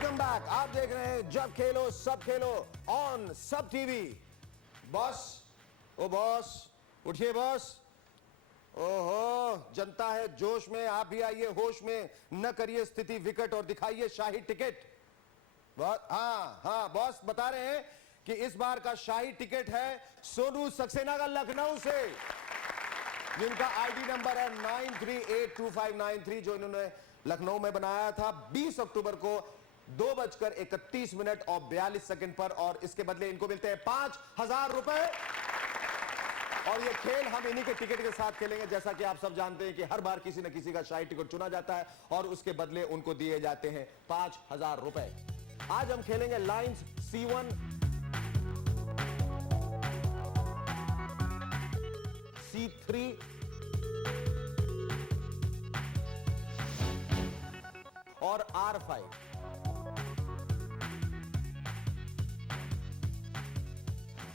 Welcome back. आप देख रहे हैं जब खेलो सब खेलो ऑन सब टीवी। बॉस, ओ बॉस, उठिए बॉस। ओहो, जनता है जोश में, आप भी आइए होश में, न करिए स्थिति विकट और दिखाइए शाही टिकट। हाँ बॉस बता रहे हैं कि इस बार का शाही टिकट है सोनू सक्सेना का लखनऊ से, जिनका आईडी नंबर है 938259 जो इन्होंने लखनऊ में बनाया था 20 अक्टूबर को 2:31 और 42 सेकंड पर, और इसके बदले इनको मिलते हैं 5,000 रुपए। और ये खेल हम इन्हीं के टिकट के साथ खेलेंगे। जैसा कि आप सब जानते हैं कि हर बार किसी न किसी का शाही टिकट चुना जाता है और उसके बदले उनको दिए जाते हैं 5,000 रुपए। आज हम खेलेंगे लाइंस C1, C3 और R5।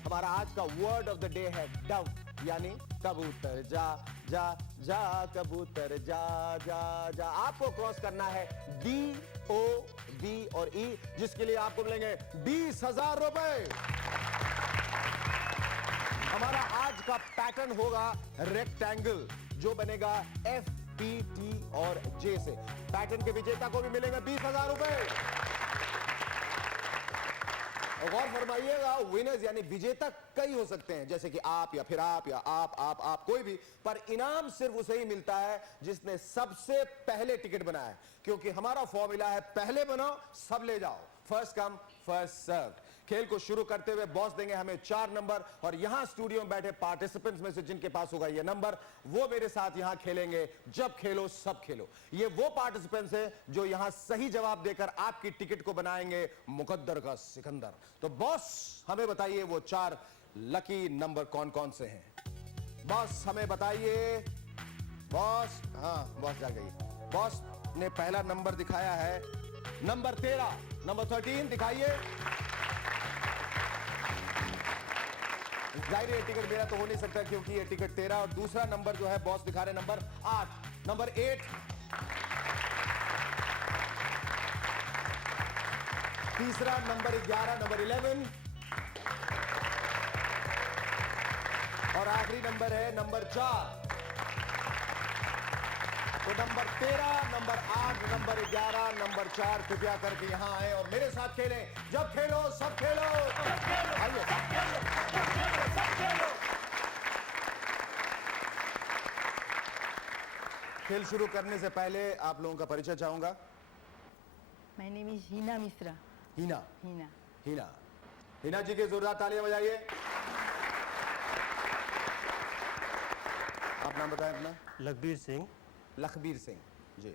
हमारा आज का वर्ड ऑफ द डे है डव, यानी कबूतर। जा जा जा कबूतर जा जा जा। आपको क्रॉस करना है DOV और E, जिसके लिए आपको मिलेंगे 20,000 रुपए। हमारा आज का पैटर्न होगा रेक्टेंगल, जो बनेगा FPT और J से। पैटर्न के विजेता को भी मिलेंगे 20,000 रुपए। गौर फरमाइएगा, विनर्स यानी विजेता कई हो सकते हैं, जैसे कि आप या फिर आप या आप कोई भी, पर इनाम सिर्फ उसे ही मिलता है जिसने सबसे पहले टिकट बनाया है, क्योंकि हमारा फॉर्मूला है पहले बनाओ सब ले जाओ, फर्स्ट कम फर्स्ट सर्व। खेल को शुरू करते हुए बॉस देंगे हमें 4 नंबर, और यहां स्टूडियो में बैठे पार्टिसिपेंट्स में से जिनके पास होगा यह नंबर, वो मेरे साथ यहां खेलेंगे जब खेलो सब खेलो। ये वो पार्टिसिपेंट्स हैं जो यहां सही जवाब देकर आपकी टिकट को बनाएंगे मुकद्दर का सिकंदर। तो बॉस हमें बताइए वो 4 लकी नंबर कौन कौन से हैं। बॉस हमें बताइए। बॉस, हाँ बॉस जा गई। बॉस ने पहला नंबर दिखाया है नंबर 13, नंबर 13 दिखाइए। जाहिर है टिकट मेरा तो हो नहीं सकता क्योंकि ये टिकट 13, और दूसरा नंबर जो है बॉस दिखा रहे नंबर 8, नंबर 8। तीसरा नंबर 11, नंबर 11, और आखिरी नंबर है नंबर 4। तो नंबर 13, नंबर 8, नंबर 11, नंबर 4 कृपया करके यहां आए और मेरे साथ खेलें जब खेलो सब खेलो। आइए। खेल शुरू करने से पहले आप लोगों का परिचय चाहूंगा। My name is Hina Misra. Hina. Hina. हीना, हीना जी की जोरदार तालियां बजाइए। आप नाम बताएं अपना। लखबीर सिंह। लखबीर सिंह जी,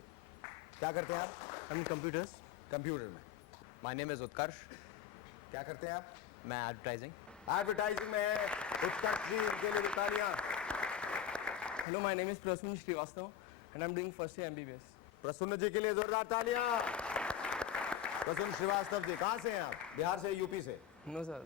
क्या करते हैं आप? हम कंप्यूटर्स। कंप्यूटर में। माय नेम इज उत्कर्ष। क्या करते हैं आप? मैं एडवर्टाइजिंग। एडवर्टाइजिंग में है उत्कर्ष जी, इनके लिए तालियां। Hello, my name is Prasun Srivastav and I'm doing first year MBBS. प्रसन्न जी के लिए जोरदार तालियां। प्रसन्न श्रीवास्तव जी, कहाँ से हैं आप? बिहार से, यूपी से? No sir,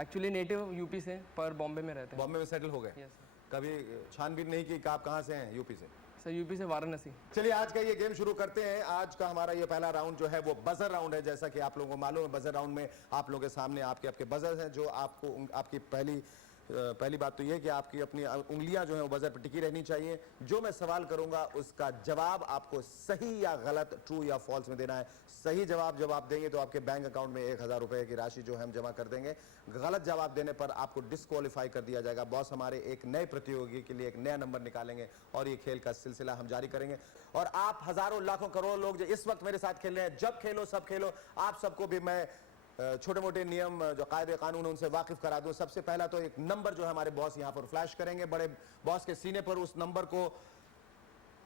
actually native UP से, पर बॉम्बे में रहते हैं। बॉम्बे में सेटल हो गए? Yes sir. कभी छानबीन नहीं की कि आप कहाँ से हैं? यूपी से? सर यूपी से वाराणसी। चलिए आज का ये गेम शुरू करते हैं। आज का हमारा ये पहला राउंड जो है वो बजर राउंड है। जैसा कि आप लोगों को मालूम है, बजर राउंड में आप लोगों के सामने आपके बजर हैं, जो आपको आपकी पहली बात तो ये है कि आपकी अपनी उंगलियां जो है वो बजर पर टिकी रहनी चाहिए। जो मैं सवाल करूंगा उसका जवाब आपको सही या गलत, ट्रू या फॉल्स में देना है। सही जवाब जब आप देंगे तो आपके बैंक अकाउंट में 1,000 रुपए की राशि जो है हम जमा कर देंगे। गलत जवाब देने पर आपको डिस्क्वालीफाई कर दिया जाएगा। बॉस हमारे एक नए प्रतियोगी के लिए एक नया नंबर निकालेंगे और ये खेल का सिलसिला हम जारी करेंगे। और आप हजारों लाखों करोड़ों लोग जो इस वक्त मेरे साथ खेल रहे हैं जब खेलो सब खेलो, आप सबको भी मैं छोटे मोटे नियम जो कायदे कानून उनसे वाकिफ करा दूं। सबसे पहला तो एक नंबर जो है हमारे बॉस यहां पर फ्लैश करेंगे बड़े बॉस के सीने पर। उस नंबर को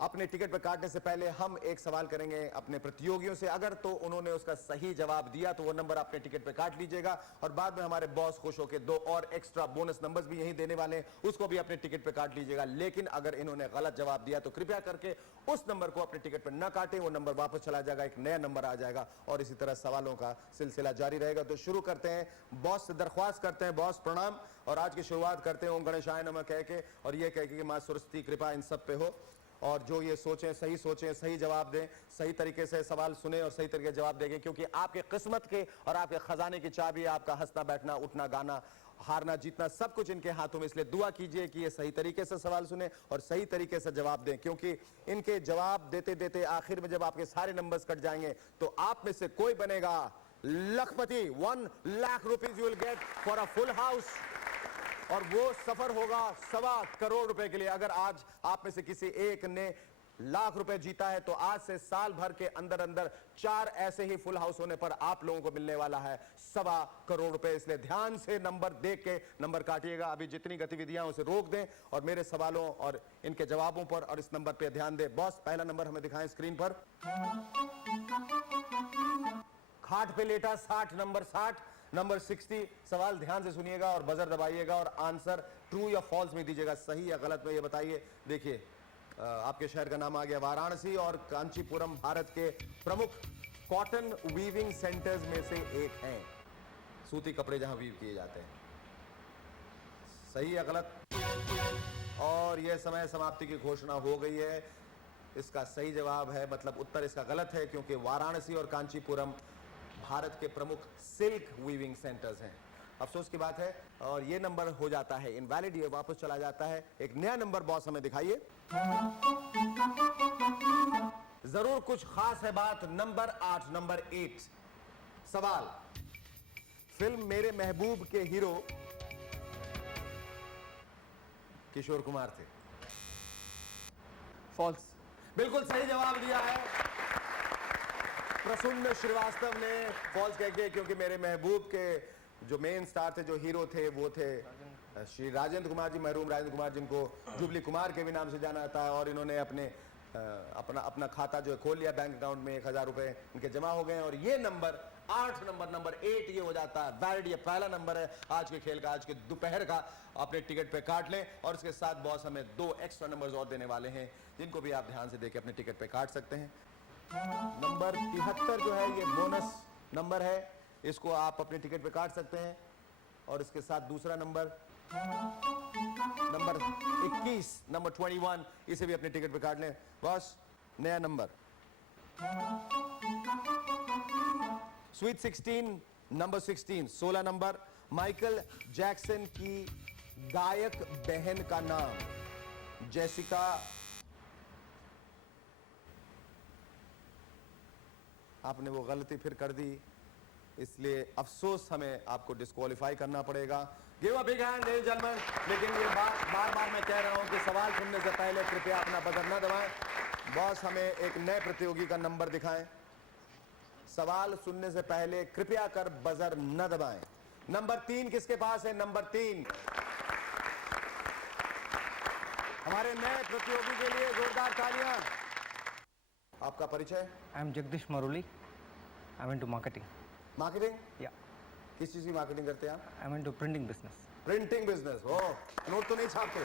अपने टिकट पर काटने से पहले हम एक सवाल करेंगे अपने प्रतियोगियों से। अगर तो उन्होंने उसका सही जवाब दिया तो वो नंबर अपने टिकट पर काट लीजिएगा, और बाद में हमारे बॉस खुश होकर 2 और एक्स्ट्रा बोनस नंबर्स भी यहीं देने वाले हैं, उसको भी अपने टिकट पर काट लीजिएगा। लेकिन अगर इन्होंने गलत जवाब दिया तो कृपया करके उस नंबर को अपने टिकट पर न काटें, वो नंबर वापस चला जाएगा, एक नया नंबर आ जाएगा और इसी तरह सवालों का सिलसिला जारी रहेगा। तो शुरू करते हैं। बॉस से दरख्वास्त करते हैं, बॉस प्रणाम, और आज की शुरुआत करते हैं ओम गणेशाय नमः कह के, और ये कह के कि मां सरस्वती कृपा इन सब पे हो। और जो ये सोचें, सही जवाब दें, सही तरीके से सवाल सुने और सही तरीके से जवाब देंगे, क्योंकि आपके किस्मत के और आपके खजाने की चाबी आपका हंसना, बैठना, उठना, गाना, हारना, जीतना, सब कुछ इनके हाथों में। इसलिए दुआ कीजिए कि ये सही तरीके से सवाल सुने और सही तरीके से जवाब दें, क्योंकि इनके जवाब देते देते आखिर में जब आपके सारे नंबर्स कट जाएंगे तो आप में से कोई बनेगा लखपति। 1 lakh rupees you will get for a full house, और वो सफर होगा 1.25 करोड़ रुपए के लिए। अगर आज आप में से किसी एक ने लाख रुपए जीता है तो आज से साल भर के अंदर अंदर 4 ऐसे ही फुल हाउस होने पर आप लोगों को मिलने वाला है 1.25 करोड़ रुपए। इसलिए ध्यान से नंबर देख के नंबर काटिएगा। अभी जितनी गतिविधियां उसे रोक दें और मेरे सवालों और इनके जवाबों पर और इस नंबर पे ध्यान दें। बॉस, पहला नंबर हमें दिखाएं स्क्रीन पर। खाट पे लेटा 60, नंबर 60, नंबर 60। सवाल ध्यान से सुनिएगा और बजर दबाइएगा और आंसर ट्रू या फॉल्स में दीजिएगा, सही या गलत में ये बताइए। देखिए, आपके शहर का नाम आ गया वाराणसी, और कांचीपुरम भारत के प्रमुख कॉटन वीविंग सेंटर्स में से एक हैं। सूती कपड़े जहां वीव किए जाते हैं। सही या गलत? और यह समय समाप्ति की घोषणा हो गई है। इसका सही जवाब है, मतलब उत्तर इसका गलत है, क्योंकि वाराणसी और कांचीपुरम भारत के प्रमुख सिल्क वीविंग सेंटर्स हैं। अफसोस की बात है, और ये नंबर हो जाता है इनवैलिड, ये वापस चला जाता है। एक नया नंबर बॉस हमें दिखाइए। जरूर कुछ खास है बात। Number 8, number 8। सवाल, फिल्म मेरे महबूब के हीरो किशोर कुमार थे। False. बिल्कुल सही जवाब दिया है प्रसून श्रीवास्तव ने। फॉल्स कह के, क्योंकि मेरे महबूब के जो मेन स्टार थे, जो हीरो थे, वो थे श्री राजेंद्र कुमार जी, मरहूम राजेंद्र कुमार, जिनको जुबली कुमार के भी नाम से जाना जाता है। और इन्होंने अपना खाता जो है खोल लिया बैंक अकाउंट में। 1000 रुपए इनके जमा हो गए, और ये नंबर 8 नंबर 8 ये हो जाता है वैलिड। ये पहला नंबर है आज के खेल का, आज के दोपहर का। अपने टिकट पे काट लें, और इसके साथ बॉस हमें 2 एक्स्ट्रा नंबर्स और देने वाले हैं, जिनको भी आप ध्यान से देके अपने टिकट पे काट सकते हैं। नंबर 73 जो है ये बोनस नंबर है, इसको आप अपने टिकट पे काट सकते हैं। और इसके साथ दूसरा नंबर 21, नंबर 21, इसे भी अपने टिकट पे काट लें। बॉस, नया number sweet 16, number 16, 16 number. Michael Jackson की गायक बहन का नाम जेसिका। आपने वो गलती फिर कर दी, इसलिए अफसोस हमें आपको डिस्क्वालीफाई करना पड़ेगा। Give a big hand ladies and gentleman. लेकिन ये बार बार मैं कह रहा हूं कि सवाल सुनने से पहले कृपया अपना बजर न दबाएं। बॉस, हमें एक नए प्रतियोगी का नंबर दिखाएं। सवाल सुनने से पहले कृपया कर बजर न दबाएं। नंबर 3 किसके पास है? नंबर 3 हमारे नए प्रतियोगी के लिए जोरदार तालियां। आपका परिचय? I am Jagdish Maruli. I'm into marketing. Marketing? Yeah, किस चीज की मार्केटिंग करते हैं आप? I'm into printing business. Printing business. ओ, नोट तो नहीं छापते?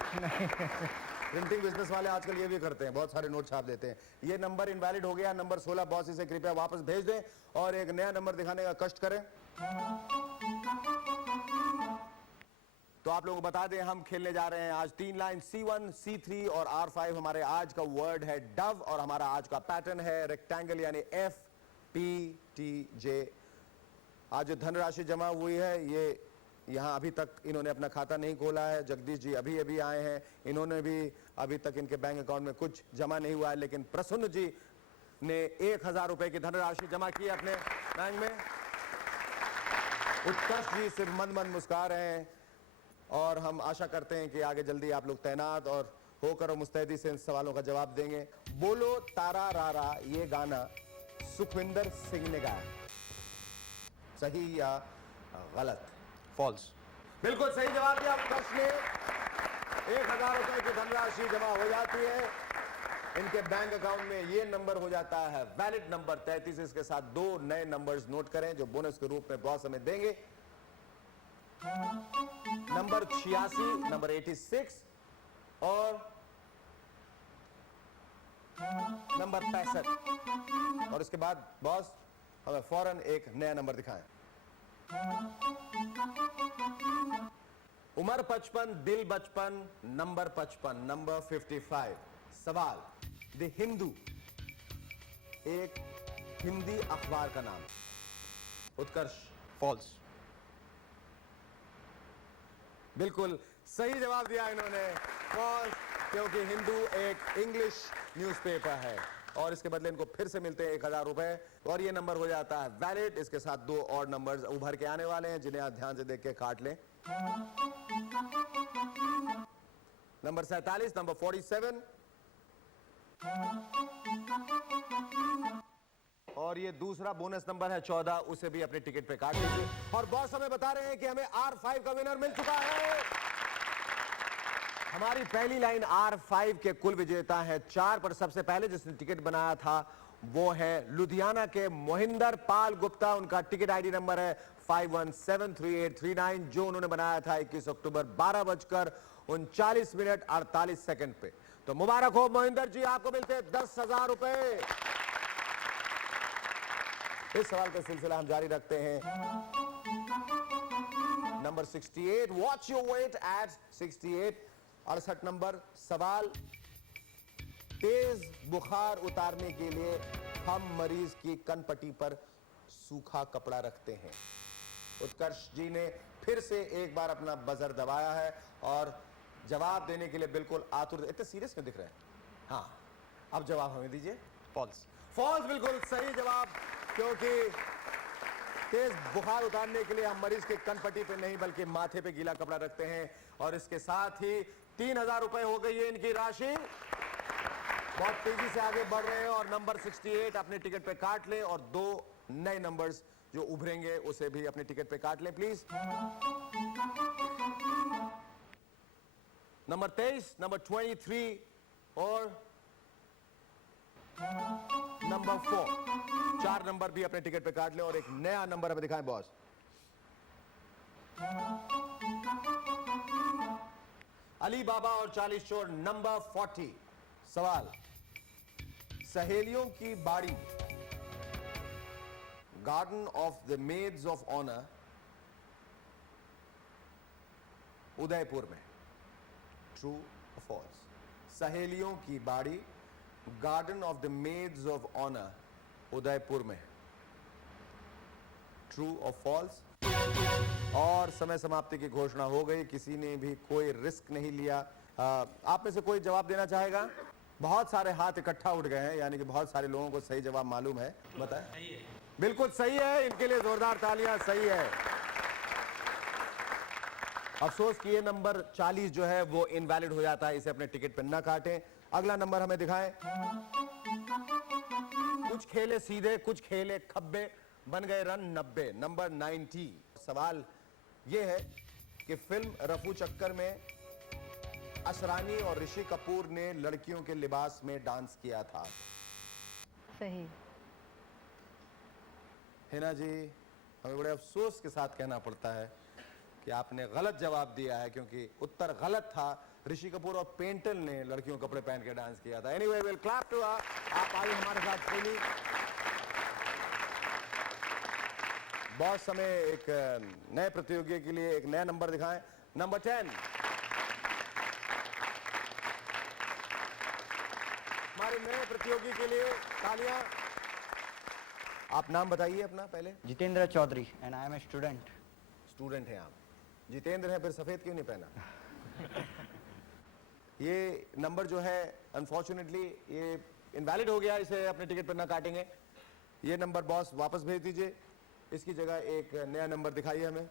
प्रिंटिंग बिजनेस वाले आजकल ये भी करते हैं, बहुत सारे नोट छाप देते हैं। ये नंबर इनवैलिड हो गया, नंबर 16। बॉस, इसे कृपया वापस भेज दें और एक नया नंबर दिखाने का कष्ट करें। तो आप लोगों को बता दें, हम खेलने जा रहे हैं आज 3 लाइन, C1, C3 और R5। हमारे आज का वर्ड है डव, और हमारा आज का पैटर्न है रेक्टेंगल, यानी FPTJ। आज जो धनराशि जमा हुई है, ये यहाँ अभी तक इन्होंने अपना खाता नहीं खोला है। जगदीश जी अभी अभी आए हैं, इन्होंने भी अभी तक इनके बैंक अकाउंट में कुछ जमा नहीं हुआ है। लेकिन प्रसन्न जी ने 1000 रुपए की धनराशि जमा की अपने बैंक में। उत्कर्ष जी सिर्फ मंद मुस्कुरा रहे हैं, और हम आशा करते हैं कि आगे जल्दी आप लोग तैनात और होकर और मुस्तैदी से इन सवालों का जवाब देंगे। बोलो तारा रारा, ये गाना सुखविंदर सिंह ने गाया। सही या गलत? False. बिल्कुल सही जवाब दिया उत्कर्ष ने। 1000 रुपए की धनराशि जमा हो जाती है इनके बैंक अकाउंट में। ये नंबर हो जाता है वैलिड नंबर 33। इसके साथ 2 नए नंबर्स नोट करें जो बोनस के रूप में बॉस हमें देंगे। नंबर 86, नंबर 86 और नंबर 65। और इसके बाद बॉस हमें फौरन एक नया नंबर दिखाएं। उम्र 55, दिल बचपन, नंबर 55, नंबर 55। सवाल, द हिंदू एक हिंदी अखबार का नाम। उत्कर्ष। False. बिल्कुल सही जवाब दिया इन्होंने, फॉल्स, क्योंकि हिंदू एक इंग्लिश न्यूज़पेपर है। और इसके बदले इनको फिर से मिलते हैं 1000 रुपए और ये नंबर हो जाता है वैलिड। इसके साथ 2 और नंबर्स उभर के आने वाले हैं जिन्हें आप ध्यान से देख के काट लें। नंबर 47, नंबर 47 और ये दूसरा बोनस नंबर है 14, उसे भी अपने टिकट पे काट लीजिए। और बॉस हमें बता रहे हैं कि हमें R5 का विनर मिल चुका है। हमारी पहली लाइन R5 के कुल विजेता है 4, पर सबसे पहले जिसने टिकट बनाया था वो है लुधियाना के मोहिंदर पाल गुप्ता। उनका टिकट आईडी नंबर है 51738339, जो उन्होंने बनाया था 21 अक्टूबर 12:39 पे। तो मुबारक हो मोहिंदर जी, आपको मिलते हैं 10,000 रुपए। इस सवाल का सिलसिला हम जारी रखते हैं। Number 68, watch your weight at 68। 68 number सवाल, तेज बुखार उतारने के लिए हम मरीज की कनपट्टी पर सूखा कपड़ा रखते हैं। उत्कर्ष जी ने फिर से एक बार अपना बजर दबाया है और जवाब देने के लिए बिल्कुल आतुर। इतने सीरियस क्यों दिख रहे हैं? हाँ, अब जवाब हमें दीजिए। False. फॉल्स, बिल्कुल सही जवाब, क्योंकि तेज बुखार उतारने के लिए हम मरीज के कनपट्टी पे नहीं बल्कि माथे पे गीला कपड़ा रखते हैं। और इसके साथ ही 3000 रुपए हो गई है इनकी राशि। बहुत तेजी से आगे बढ़ रहे हैं और नंबर 68 अपने टिकट पे काट लें और 2 नए नंबर्स जो उभरेंगे उसे भी अपने टिकट पे काट लें प्लीज। नंबर 23, नंबर 23 और नंबर 4, 4 नंबर भी अपने टिकट पे काट लें और एक नया नंबर हमें दिखाएं बॉस। अली बाबा और 40 चोर, नंबर 40। सवाल, सहेलियों की बाड़ी, garden of the maids of honour, Udaipur में। ट्रू और फॉल्स? सहेलियों की बाड़ी, garden of the maids of honour, Udaipur में। ट्रू और फॉल्स? और समय समाप्ति की घोषणा हो गई। किसी ने भी कोई रिस्क नहीं लिया। आप में से कोई जवाब देना चाहेगा? बहुत सारे हाथ इकट्ठा उठ गए हैं, यानी कि बहुत सारे लोगों को सही जवाब मालूम है। बताएं। बिल्कुल सही है, इनके लिए जोरदार तालियां। सही है। अफसोस कि ये नंबर 40 जो है वो इनवैलिड हो जाता है, इसे अपने टिकट पर न काटें। अगला नंबर हमें दिखाएं। कुछ खेले सीधे, कुछ खेले खब्बे, बन गए रन 90। नंबर 90। सवाल ये है कि फिल्म रफू चक्कर में असरानी और ऋषि कपूर ने लड़कियों के लिबास में डांस किया था। सही। हिना जी, हमें बड़े अफसोस के साथ कहना पड़ता है कि आपने गलत जवाब दिया है, क्योंकि उत्तर गलत था। ऋषि कपूर और पेंटल ने लड़कियों के कपड़े पहन के डांस किया था। एनीवे, विल क्लैप टू आप आइए हमारे साथ खेली। बॉस हमें एक नए प्रतियोगी के लिए एक नया नंबर दिखाएं। नंबर 10। हमारे नए प्रतियोगी के लिए तालियां। आप नाम बताइए अपना पहले। Jitendra Chaudhary and I am a student. Student हैं आप? जितेंद्र है, फिर सफेद क्यों नहीं पहना? ये नंबर जो है अनफॉर्चुनेटली ये इनवैलिड हो गया, इसे अपने टिकट पर ना काटेंगे। ये नंबर बॉस वापस भेज दीजिए, इसकी जगह एक नया नंबर दिखाइए हमें।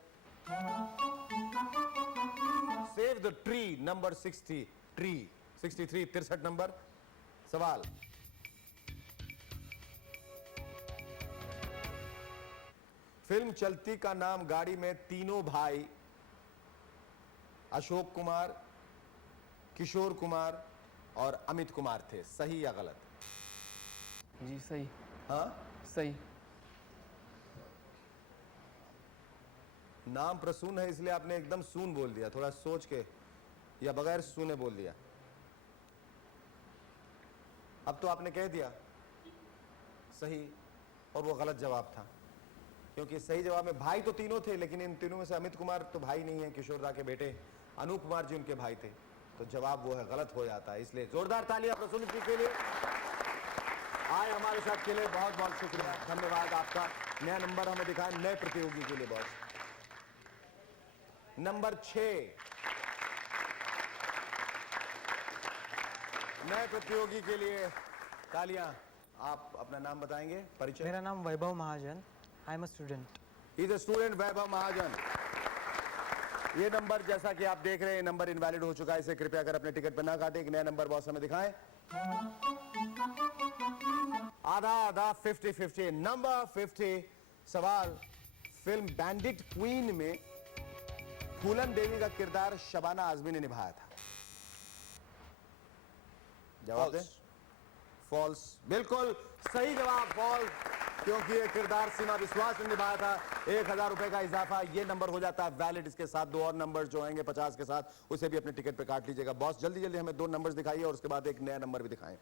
Save the tree, number 60, tree 63, 63 number. सवाल, फिल्म चलती का नाम गाड़ी में तीनों भाई अशोक कुमार, किशोर कुमार और अमित कुमार थे। सही या गलत? जी सही। हाँ, सही। नाम प्रसून है इसलिए आपने एकदम सून बोल दिया, थोड़ा सोच के या बगैर सूने बोल दिया। अब तो आपने कह दिया सही और वो गलत जवाब था, क्योंकि सही जवाब में भाई तो तीनों थे, लेकिन इन तीनों में से अमित कुमार तो भाई नहीं है, किशोर दा के बेटे अनूप कुमार जी उनके भाई थे। तो जवाब वो है गलत हो जाता है। इसलिए जोरदार तालियां प्रसून जी के लिए, आए हमारे साथ के लिए बहुत बहुत शुक्रिया, धन्यवाद आपका। नया नंबर हमें दिखाया नए प्रतियोगी के लिए बॉस। नंबर 6 नए प्रतियोगी के लिए तालियां। आप अपना नाम बताएंगे, परिचय? मेरा नाम Vaibhav Mahajan, I am a student. Is a student Vaibhav Mahajan. ये नंबर जैसा कि आप देख रहे हैं नंबर इनवैलिड हो चुका है, इसे कृपया कर अपने टिकट पर ना काटें। एक नया नंबर बॉस हमें दिखाएं। आधा आधा 50-50। नंबर 50 सवाल, फिल्म बैंडिट क्वीन में फूलन देवी का किरदार शबाना आजमी ने निभाया था। जवाब दें। फॉल्स, बिल्कुल सही जवाब, फॉल्स, क्योंकि ये किरदार सीमा विश्वास ने निभाया था। 1000 रुपए का इजाफा, ये नंबर हो जाता है वैलिड। इसके साथ दो और नंबर्स जो आएंगे 50 के साथ, उसे भी अपने टिकट पे काट लीजिएगा। बॉस जल्दी जल्दी हमें 2 नंबर्स दिखाइए और उसके बाद एक नया नंबर भी दिखाएं।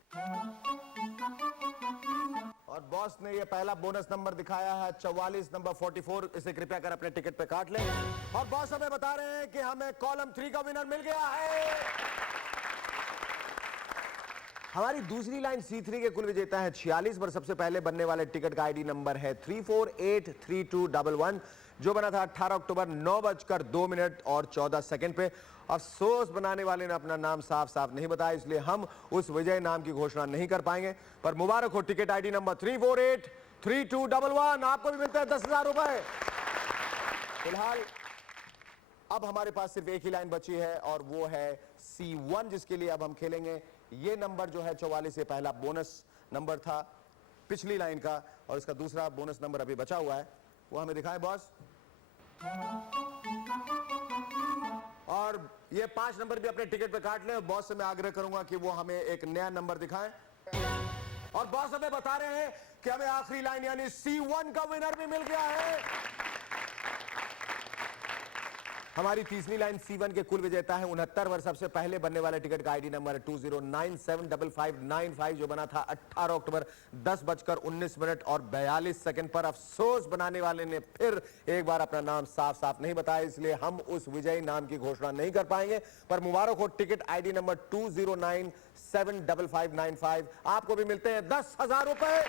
और बॉस ने ये पहला बोनस नंबर दिखाया है 44 नंबर 44, इसे कृपया कर अपने टिकट पे काट लें। और बॉस हमें बता रहे हैं कि हमें कॉलम 3 का विनर मिल गया है। हमारी दूसरी लाइन C3 के कुल विजेता है 46 पर सबसे पहले बनने वाले टिकट का आईडी नंबर है 34832111, जो बना था 18 अक्टूबर 9:02 और 14 सेकंड पे। अफसोस बनाने वाले ने अपना नाम साफ साफ नहीं बताया, इसलिए हम उस विजय नाम की घोषणा नहीं कर पाएंगे। पर मुबारक हो, टिकट आईडी नंबर 34832111, आपको भी मिलता है 10,000 रुपए। फिलहाल अब हमारे पास सिर्फ एक ही लाइन बची है और वो है C1, जिसके लिए अब हम खेलेंगे। ये नंबर जो है 44, ये पहला बोनस नंबर था पिछली लाइन का, और इसका दूसरा बोनस नंबर अभी बचा हुआ है, वो हमें दिखाएं बॉस। और ये 5 नंबर भी अपने टिकट पे काट लें। बॉस से मैं आग्रह करूंगा कि वो हमें एक नया नंबर दिखाएं। और बॉस हमें बता रहे हैं कि हमें आखिरी लाइन यानी C1 का विनर भी मिल गया है। हमारी तीसरी लाइन C1 के कुल विजेता है 69 पर सबसे पहले बनने वाले टिकट का आईडी नंबर है 20975595, जो बना था 18 अक्टूबर 10:19 और 42 सेकंड पर। अफसोस बनाने वाले ने फिर एक बार अपना नाम साफ साफ नहीं बताया, इसलिए हम उस विजयी नाम की घोषणा नहीं कर पाएंगे। पर मुबारक हो, टिकट आईडी नंबर 20975595, आपको भी मिलते हैं 10,000 रुपए।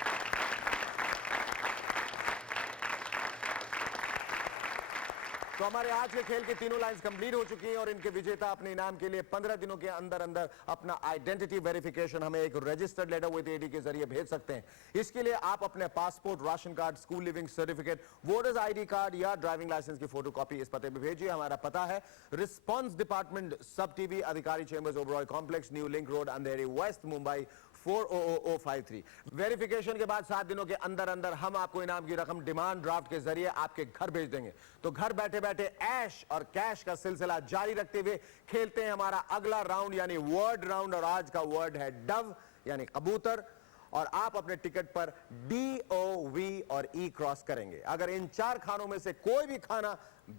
तो हमारे आज के खेल की तीनों लाइंस कंप्लीट हो चुकी हैं और इनके विजेता अपने इनाम के लिए 15 दिनों के अंदर अंदर अपना आइडेंटिटी वेरिफिकेशन हमें एक रजिस्टर्ड लेटर विद एडी के जरिए भेज सकते हैं। इसके लिए आप अपने passport, ration card, school leaving certificate, voters ID card या ड्राइविंग लाइसेंस की फोटोकॉपी इस पते पे भेजिए। हमारा पता है response department, SAB TV, Adhikari chambers, Oberoi complex, new link road, Andheri west, Mumbai 400053। Verification के बाद 7 दिनों के अंदर अंदर हम आपको इनाम की रकम डिमांड ड्राफ्ट के जरिए आपके घर भेज देंगे। तो घर बैठे बैठे ऐश और कैश का सिलसिला जारी रखते हुए खेलते हैं हमारा अगला राउंड यानी वर्ड राउंड। और आज का वर्ड है डव यानी कबूतर। और आप अपने टिकट पर DOV और E क्रॉस करेंगे। अगर इन 4 खानों में से कोई भी खाना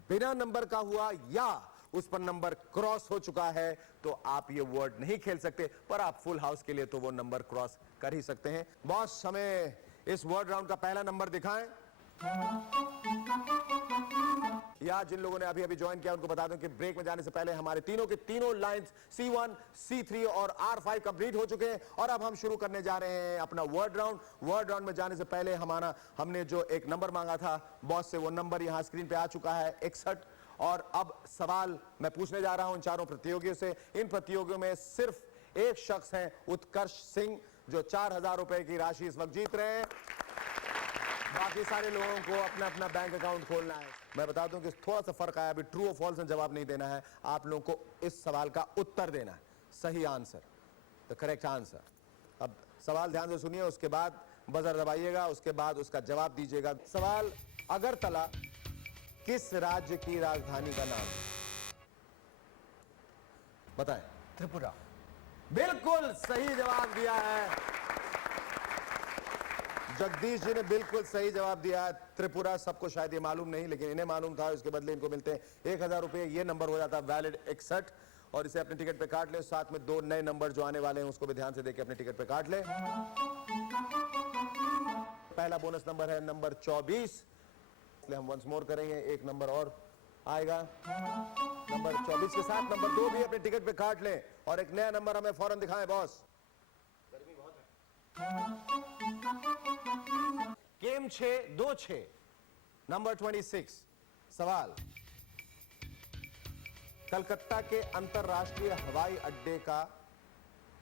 बिना नंबर का हुआ या उस पर नंबर क्रॉस हो चुका है तो आप ये वर्ड नहीं खेल सकते, पर आप फुल हाउस के लिए तो वो नंबर क्रॉस कर ही सकते हैं। बॉस हमें इस वर्ड राउंड का पहला नंबर दिखाएं। या जिन लोगों ने अभी अभी ज्वाइन किया उनको बता दूं कि ब्रेक में जाने से पहले हमारे तीनों के तीनों लाइंस C1, C3 और R5 कंप्लीट हो चुके हैं। और अब हम शुरू करने जा रहे हैं अपना वर्ड राउंड। वर्ड राउंड में जाने से पहले हमने जो एक नंबर मांगा था बॉस से, वो नंबर यहां स्क्रीन पे आ चुका है 61। और अब सवाल मैं पूछने जा रहा हूं इन चारों प्रतियोगियों से। इन प्रतियोगियों में सिर्फ एक शख्स हैं, उत्कर्ष सिंह, जो 4000 रुपए की राशि इस वक्त जीत रहे हैं। बाकी सारे लोगों को अपना अपना बैंक अकाउंट खोलना है। मैं बता दूं कि थोड़ा सा फर्क आया, अभी ट्रू और फॉल्स में जवाब नहीं देना है, आप लोगों को इस सवाल का उत्तर देना है, सही आंसर, द करेक्ट आंसर। अब सवाल ध्यान से सुनिए, उसके बाद बजर दबाइएगा, उसके बाद उसका जवाब दीजिएगा। सवाल, अगरतला किस राज्य की राजधानी का नाम है? बताएं। त्रिपुरा। बिल्कुल सही जवाब दिया है, जगदीश जी ने बिल्कुल सही जवाब दिया है, त्रिपुरा। सबको शायद ये मालूम नहीं, लेकिन इन्हें मालूम था। इसके बदले इनको मिलते हैं 1000 रुपए। ये नंबर हो जाता है वैलिड 61 और इसे अपने टिकट पे काट ले। साथ में 2 नए नंबर जो आने वाले हैं उसको भी ध्यान से देखकर अपने टिकट पे काट ले। पहला बोनस नंबर है नंबर 24, इसलिए हम वंस मोर करेंगे, एक नंबर और आएगा नंबर 24 के साथ। नंबर 2 भी अपने टिकट पे काट लें और एक नया नंबर हमें फौरन दिखाएं बॉस। गर्मी बहुत है। गेम 6-2-6 नंबर 26 सवाल, कलकत्ता के अंतरराष्ट्रीय हवाई अड्डे का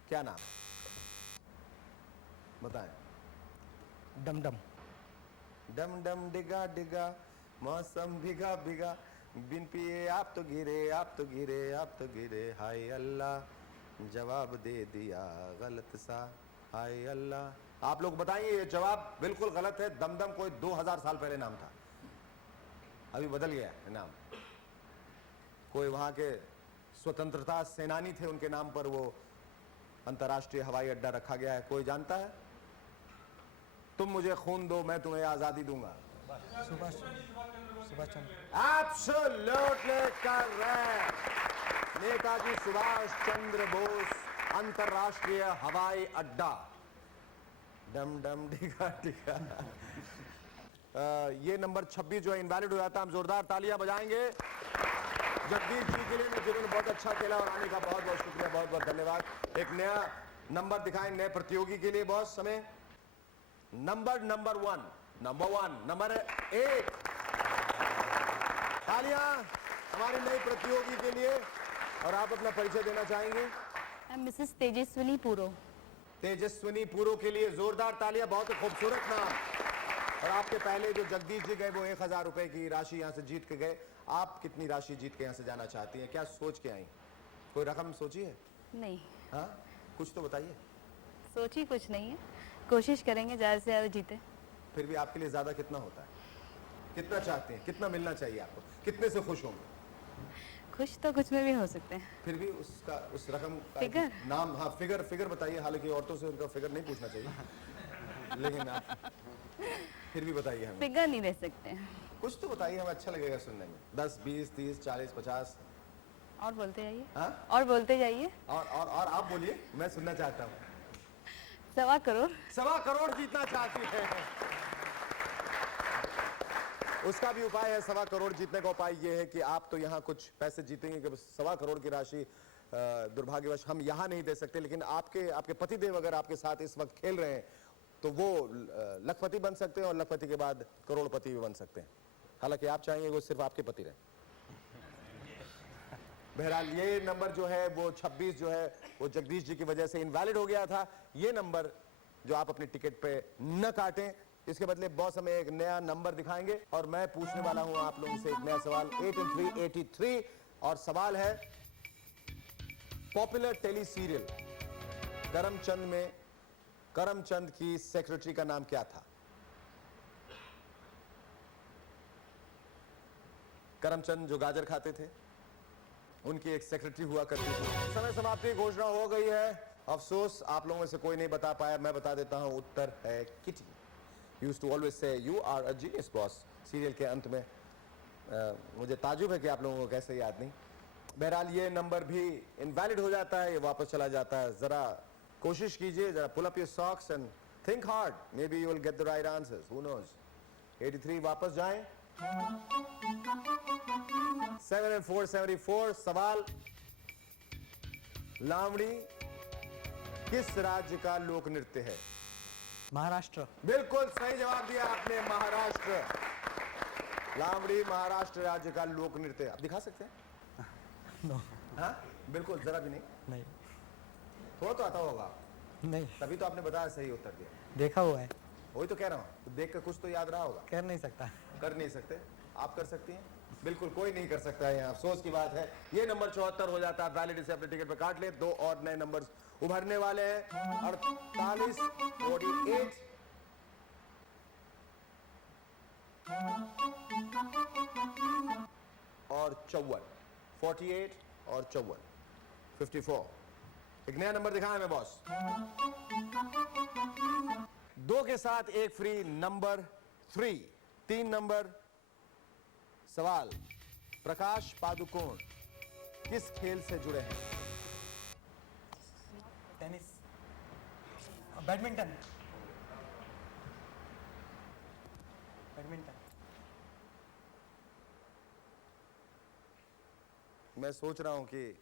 क्या नाम है? बताएं। डम डम। डम डम डिगा डिगा मौसम भिगा भिगा, बिन पिए आप तो गिरे हाय अल्लाह, जवाब दे दिया गलत सा, हाय अल्लाह। आप लोग बताइए, ये जवाब बिल्कुल गलत है। दमदम कोई 2000 साल पहले नाम था, अभी बदल गया है नाम। कोई वहां के स्वतंत्रता सेनानी थे, उनके नाम पर वो अंतर्राष्ट्रीय हवाई अड्डा रखा गया है। कोई जानता है? तुम मुझे खून दो, मैं तुम्हें आजादी दूंगा। सुभाष चंद्र। Absolutely correct. नेताजी सुभाष चंद्र बोस अंतरराष्ट्रीय हवाई अड्डा। डम डम डिगा डिगा। ये नंबर 26 जो है इनवैलिड हो जाता है। हम जोरदार तालियां बजाएंगे जगदीश जी के लिए, जिन्होंने बहुत अच्छा खेला, और आने का बहुत बहुत शुक्रिया, बहुत बहुत धन्यवाद। एक नया नंबर दिखाएं नए प्रतियोगी के लिए बॉस। समय नंबर 1 नंबर 1। तालियां हमारे नए प्रतियोगी के लिए। और आप अपना परिचय देना चाहेंगे? मिसेस तेजस्विनी पूरो। तेजस्विनी पूरो के लिए जोरदार तालियां। बहुत ही खूबसूरत नाम। और आपके पहले जो जगदीश जी गए वो 1000 रुपए की राशि यहाँ से जीत के गए। आप कितनी राशि जीत के यहाँ से जाना चाहती हैं? क्या सोच के आई? कोई रकम सोची है? नहीं, हाँ, कुछ तो बताइए। सोची कुछ नहीं है, कोशिश करेंगे ज़्यादा से ज़्यादा जीते। फिर भी आपके लिए ज्यादा कितना होता है? कितना चाहते हैं? कितना मिलना चाहिए आपको? कितने से खुश होंगे? खुश तो कुछ में भी हो सकते हैं। फिर भी उसका उस रकम का फिगर? नाम, हाँ फिगर बताइए। हालांकि औरतों से उनका फिगर नहीं पूछना चाहिए, लेकिन आप फिर भी बताइए हमें। फिगर नहीं दे सकते हैं। कुछ तो बताइए, हमें अच्छा लगेगा सुनने में। 10, 20, 30, 40, 50। और बोलते जाइए। हाँ? और बोलते जाइए। और आप बोलिए, मैं सुनना चाहता हूँ। 1.25 करोड़। 1.25 करोड़ जीतना चाहती है। उसका भी उपाय है। 1.25 करोड़ जीतने का उपाय ये है कि आप तो यहाँ कुछ पैसे जीतेंगे कि 1.25 करोड़ की राशि दुर्भाग्यवश हम यहाँ नहीं दे सकते, लेकिन आपके पतिदेव अगर आपके साथ इस वक्त खेल रहे हैं तो वो लखपति बन सकते हैं, और लखपति के बाद करोड़पति भी बन सकते हैं। हालांकि आप चाहेंगे वो सिर्फ आपके पति रहे। बहरहाल ये नंबर जो है वो 26 जो है वो जगदीश जी की वजह से इनवैलिड हो गया था। ये नंबर जो आप अपने टिकट पे न काटें, इसके बदले बॉस हमें एक नया नंबर दिखाएंगे। और मैं पूछने वाला हूं आप लोगों से एक नया सवाल 8 and 3 83। और सवाल है, पॉपुलर टेली सीरियल करमचंद में करमचंद की सेक्रेटरी का नाम क्या था? करमचंद जो गाजर खाते थे, उनकी एक सेक्रेटरी हुआ करती थी। समय समाप्ति की घोषणा हो गई है। अफसोस आप लोगों में से कोई नहीं बता पाया। मैं बता देता हूं, उत्तर है Kitty. Used to always say you are a genius boss serial के अंत में। मुझे ताजुब है कि आप लोगों को कैसे याद नहीं। बहरहाल ये नंबर भी इनवैलिड हो जाता है, ये वापस चला जाता है। जरा कोशिश कीजिए, जरा pull up your socks and think hard, maybe you will get the right answers, who knows. 83 वापस जाएं। 7 and 4 74। सवाल, लावणी किस राज्य का लोक नृत्य है? महाराष्ट्र। बिल्कुल सही जवाब दिया आपने, महाराष्ट्र। लावणी महाराष्ट्र राज्य का लोक नृत्य। आप दिखा सकते हैं? नो। हाँ बिल्कुल, जरा भी नहीं। नहीं। थोड़ा तो आता होगा, नहीं, तभी तो आपने बताया सही उत्तर दिया। देखा हुआ है। वही तो कह रहा हूँ, देख कर कुछ तो याद रहा होगा। कर नहीं सकता। कर नहीं सकते? आप कर सकती हैं? बिल्कुल कोई नहीं कर सकता है। यहाँ अफसोस की बात है। ये नंबर 74 हो जाता है। वैलिड से अपने टिकट पे काट ले। 2 और नए नंबर उभरने वाले हैं। 48 48 और 54। 48 और 54 54। एक नया नंबर दिखाएं हमें बॉस। 2 के साथ एक फ्री, नंबर 3। 3 नंबर। सवाल, प्रकाश पादुकोण किस खेल से जुड़े हैं? टेनिस। बैडमिंटन। बैडमिंटन। मैं सोच रहा हूं कि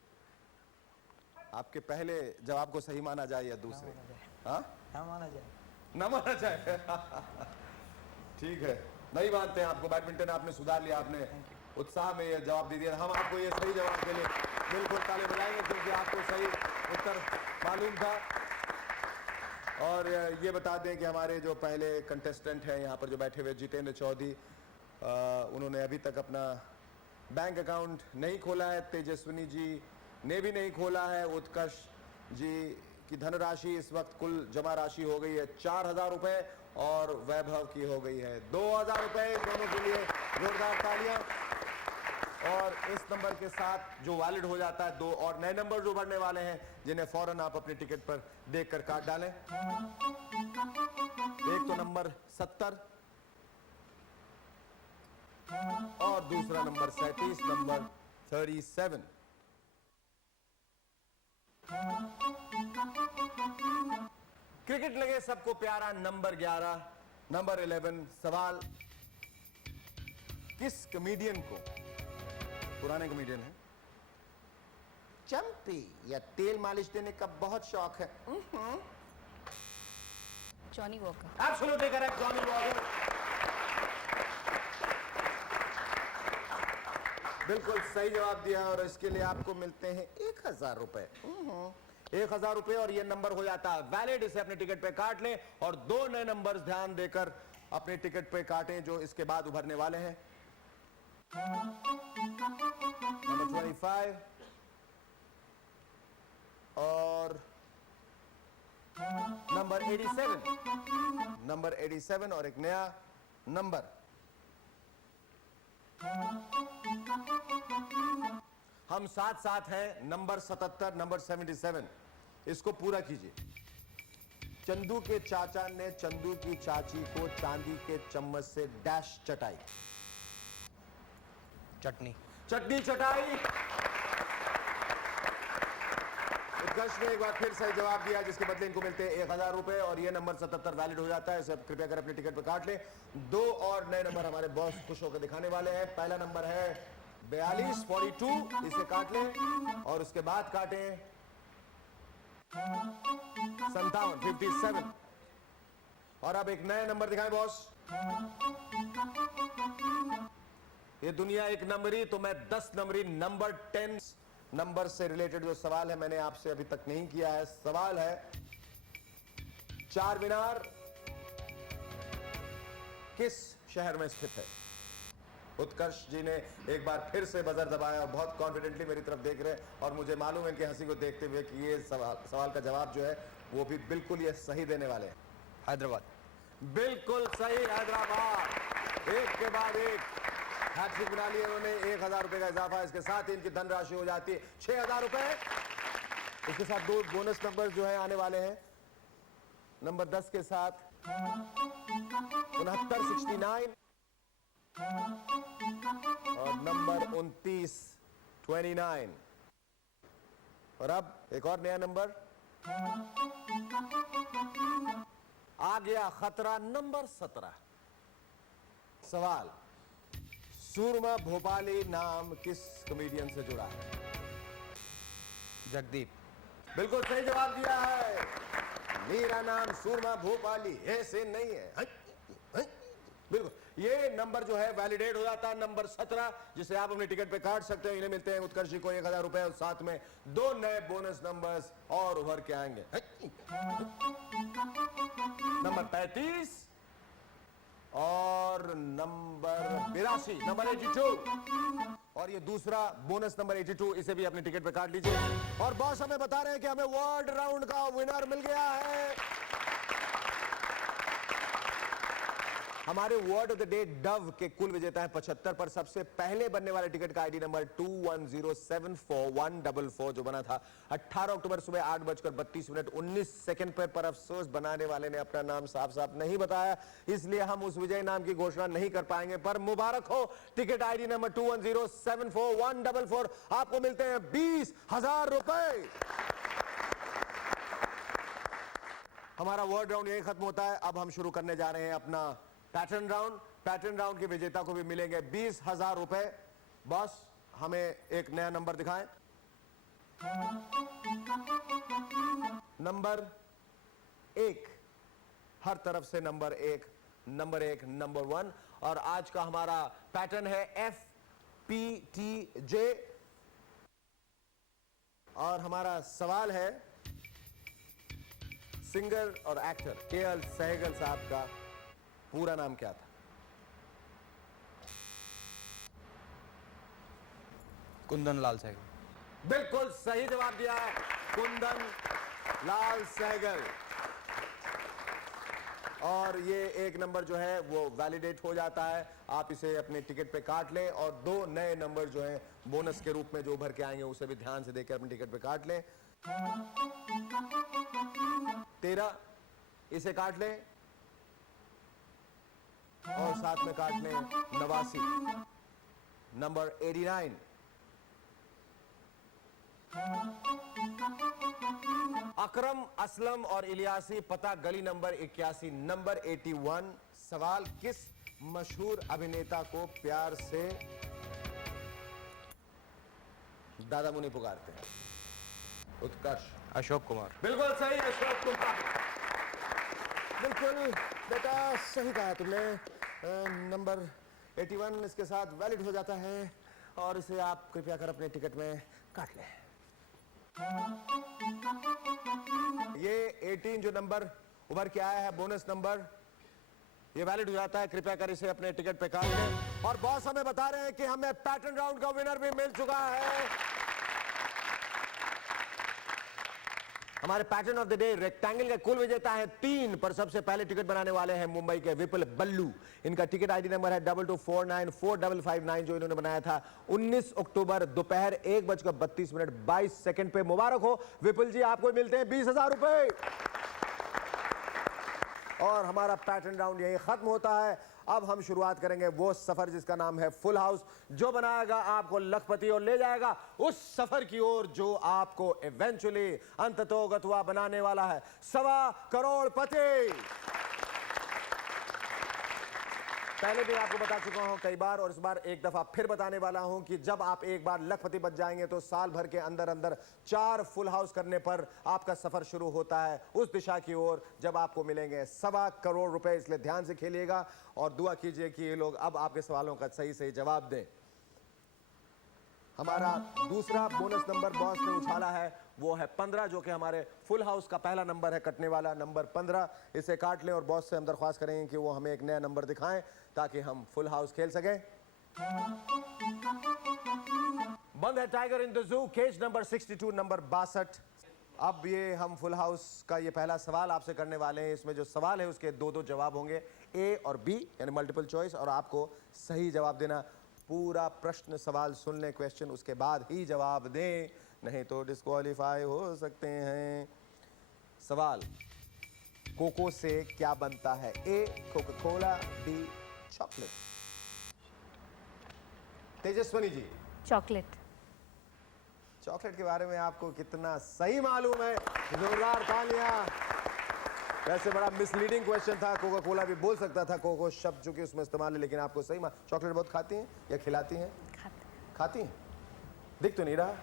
आपके पहले जवाब को सही माना जाए या दूसरे? हाँ, हाँ माना जाए। ना माना जाए। ठीक है, नहीं मानते हैं आपको। बैडमिंटन आपने सुधार लिया, आपने उत्साह में ये जवाब दे दिया। हम आपको ये सही जवाब के लिए बिल्कुल ताली बजाएंगे, क्योंकि आपको सही उत्तर मालूम था। और ये बता दें कि हमारे जो पहले कंटेस्टेंट हैं यहाँ पर जो बैठे हुए, जितेंद्र चौधरी, उन्होंने अभी तक अपना बैंक अकाउंट नहीं खोला है। तेजस्विनी जी ने भी नहीं खोला है। उत्कर्ष जी की धनराशि इस वक्त कुल जमा राशि हो गई है 4,000 रुपए और वैभव की हो गई है 2,000 रुपए। दोनों के लिए जोरदार तालियां। और इस नंबर के साथ जो वैलिड हो जाता है, 2 और नए नंबर जो बढ़ने वाले हैं, जिन्हें फौरन आप अपने टिकट पर देखकर काट डालें। एक तो नंबर 70 और दूसरा नंबर 37, नंबर 37। क्रिकेट लगे सबको प्यारा, नंबर 11, नंबर 11। सवाल, किस कॉमेडियन को, पुराने कॉमेडियन है, चंपी या तेल मालिश देने का बहुत शौक है? Johnny walker. Absolutely correct, Johnny walker. बिल्कुल सही जवाब दिया और इसके लिए आपको मिलते हैं 1,000 रुपए। 1,000 रुपए और ये नंबर हो जाता है वैलिड। इसे अपने टिकट पे काट लें और 2 नए नंबर्स ध्यान देकर अपने टिकट पे काटें जो इसके बाद उभरने वाले हैं। नंबर 25 और नंबर 87। नंबर 87 और एक नया नंबर। हम साथ साथ हैं, नंबर 77, नंबर 77। इसको पूरा कीजिए। चंदू के चाचा ने चंदू की चाची को चांदी के चम्मच से डैश चटाई। चटनी। चटनी चटाई। उत्कर्ष ने एक बार फिर सही जवाब दिया, जिसके बदले इनको मिलते हैं 1,000 रुपए और ये नंबर 77 वैलिड हो जाता है। इसे कृपया कर अपने टिकट पर काट लें। 2 और नए नंबर हमारे बॉस खुश होकर दिखाने वाले हैं। पहला नंबर है 42, 42। इसे काट लें और उसके बाद काटें 57, 57। और अब एक नया नंबर दिखाएं बॉस। ये दुनिया एक नंबरी, तो मैं 10 नंबरी, नंबर 10 नंबर से रिलेटेड जो सवाल है मैंने आपसे अभी तक नहीं किया है। सवाल है, चार मीनार किस शहर में स्थित है? उत्कर्ष जी ने एक बार फिर से बजर दबाया और बहुत कॉन्फिडेंटली मेरी तरफ देख रहे हैं और मुझे मालूम है इनकी हंसी को देखते हुए कि ये सवाल का जवाब जो है वो भी बिल्कुल ये सही देने वाले हैं। हैदराबाद। बिल्कुल सही, हैदराबाद। एक के बाद एक हैट्रिक बना लिया उन्होंने। 1,000 रुपए का इजाफा, इसके साथ इनकी धनराशि हो जाती है 6,000 रुपए। इसके साथ 2 बोनस नंबर जो है आने वाले हैं। नंबर 10 के साथ 69, 69 और नंबर 29, 29। और अब एक और नया नंबर आ गया, खतरा, नंबर 17। सवाल, सूरमा भोपाली नाम किस कॉमेडियन से जुड़ा है? जगदीप। बिल्कुल सही जवाब दिया है। मेरा नाम सूरमा भोपाली ऐसे नहीं है। बिल्कुल, ये नंबर जो है वैलिडेट हो जाता है, नंबर 17, जिसे आप अपने टिकट पे काट सकते हैं। इन्हें मिलते हैं उत्कर्ष जी को 1,000 रुपए और साथ में 2 नए बोनस नंबर्स और उभर के आएंगे। नंबर 35 और नंबर 82, नंबर 82। और ये दूसरा बोनस नंबर 82, इसे भी अपने टिकट पे काट लीजिए। और बॉस हमें बता रहे हैं कि हमें वर्ल्ड राउंड का विनर मिल गया है। हमारे word of the day Dove के कुल विजेता है 75, पर सबसे पहले बनने वाले टिकट का आईडी नंबर 21074144 जो बना था 18 अक्टूबर सुबह 8:32 पर अफसोस बनाने वाले ने अपना नाम साफ साफ नहीं बताया, इसलिए हम उस विजय नाम की घोषणा नहीं कर पाएंगे। पर मुबारक हो, टिकट आईडी नंबर 21074144, आपको मिलते हैं 20,000 रुपए। हमारा वर्ड राउंड यही खत्म होता है। अब हम शुरू करने जा रहे हैं अपना पैटर्न राउंड। पैटर्न राउंड के विजेता को भी मिलेंगे 20,000 रुपए। बॉस हमें एक नया नंबर दिखाएं। नंबर 1, हर तरफ से नंबर 1, नंबर 1। और आज का हमारा पैटर्न है FPTJ। और हमारा सवाल है, सिंगर और एक्टर KL सहगल साहब का पूरा नाम क्या था? कुंदन लाल सहगल। बिल्कुल सही जवाब दिया है, कुंदन लाल सहगल। और ये एक नंबर जो है वो वैलिडेट हो जाता है, आप इसे अपने टिकट पे काट लें। और 2 नए नंबर जो हैं बोनस के रूप में जो उभर के आएंगे उसे भी ध्यान से देखकर अपने टिकट पे काट लें। 13 इसे काट लें और साथ में काट लें 89, नंबर 89। अकरम, असलम और इलियासी, पता गली नंबर 81, नंबर 81। सवाल, किस मशहूर अभिनेता को प्यार से दादा मुनि पुकारते हैं? उत्कर्ष। अशोक कुमार। बिल्कुल सही, अशोक कुमार। बिल्कुल बेटा सही कहा तुमने। नंबर 81 इसके साथ वैलिड हो जाता है और इसे आप कृपया कर अपने टिकट में काट लें। ये 18 जो नंबर उभर के आया है बोनस नंबर, ये वैलिड हो जाता है, कृपया कर इसे अपने टिकट पे काट लें। और बॉस हमें बता रहे हैं कि हमें पैटर्न राउंड का विनर भी मिल चुका है। हमारे pattern of the day rectangle का कुल विजेता है 3, पर सबसे पहले टिकट बनाने वाले हैं मुंबई के विपुल बल्लू। इनका टिकट आईडी नंबर है 22494559, जो इन्होंने बनाया था 19 अक्टूबर दोपहर 1:32 पे। मुबारक हो विपुल जी, आपको मिलते हैं 20,000 रुपए। और हमारा पैटर्न राउंड यही खत्म होता है। अब हम शुरुआत करेंगे वो सफर जिसका नाम है फुल हाउस, जो बनाएगा आपको लखपति और ले जाएगा उस सफर की ओर जो आपको इवेंचुअली अंततोगत्वा बनाने वाला है 1.25 करोड़पति। पहले भी आपको बता चुका हूं कई बार, और इस बार एक दफा फिर बताने वाला हूं कि जब आप एक बार लखपति बच जाएंगे तो साल भर के अंदर अंदर 4 फुल हाउस करने पर आपका सफर शुरू होता है उस दिशा की ओर जब आपको मिलेंगे 1.25 करोड़ रुपए। इसलिए ध्यान से खेलिएगा और दुआ कीजिए कि ये लोग अब आपके सवालों का सही सही जवाब दें। हमारा दूसरा बोनस नंबर बॉस ने उछाला है, वो है 15, जो कि हमारे फुल हाउस का पहला नंबर है, कटने वाला नंबर 15। इसे काट लें और बॉस से हम दरख्वास्त करेंगे कि वो हमें एक नया नंबर दिखाएं ताकि हम फुल हाउस खेल सकें। बंद है tiger in the zoo, cage number 62, number 62। अब ये हम फुल हाउस का ये पहला सवाल आपसे करने वाले हैं। इसमें जो सवाल है उसके 2-2 जवाब होंगे, ए और बी, यानी मल्टीपल चॉइस, और आपको सही जवाब देना। पूरा प्रश्न सवाल सुन लें, क्वेश्चन, उसके बाद ही जवाब दें, नहीं तो डिस्क्वालीफाई हो सकते हैं। सवाल, कोको से क्या बनता है? A Coca Cola, B chocolate. Tejaswini ji, chocolate. Chocolate के बारे में आपको कितना सही मालूम है, जोरदार तालियां। वैसे बड़ा मिसलीडिंग क्वेश्चन था, कोका कोला भी बोल सकता था, कोको शब्द चूंकि उसमें इस्तेमाल है, लेकिन आपको सही चॉकलेट बहुत खाती हैं या खिलाती हैं? खाती हैं, दिख तो नहीं रहा,